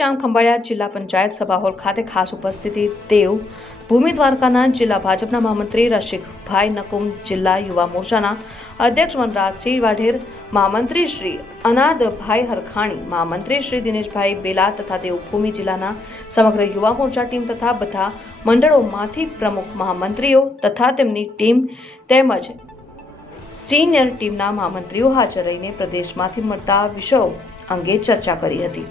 ચામ ખંભાળિયા જિલ્લા પંચાયત સભા હોલ ખાતે ખાસ ઉપસ્થિતિ દેવ ભૂમિ દ્વારકાના જિલ્લા ભાજપના મહામંત્રી રસિકભાઈ નકુમ, જિલ્લા યુવા મોરચાના અધ્યક્ષ વનરાજસિંહ વાઢેર, મહામંત્રી શ્રી અનાદભાઈ હરખાણી, મહામંત્રી શ્રી દિનેશભાઈ બેલા તથા દેવભૂમિ જિલ્લાના સમગ્ર યુવા મોરચા ટીમ તથા બધા મંડળોમાંથી પ્રમુખ મહામંત્રીઓ તથા તેમની ટીમ તેમજ સિનિયર ટીમના મહામંત્રીઓ હાજર રહીને પ્રદેશમાંથી મળતા વિષયો અંગે ચર્ચા કરી હતી।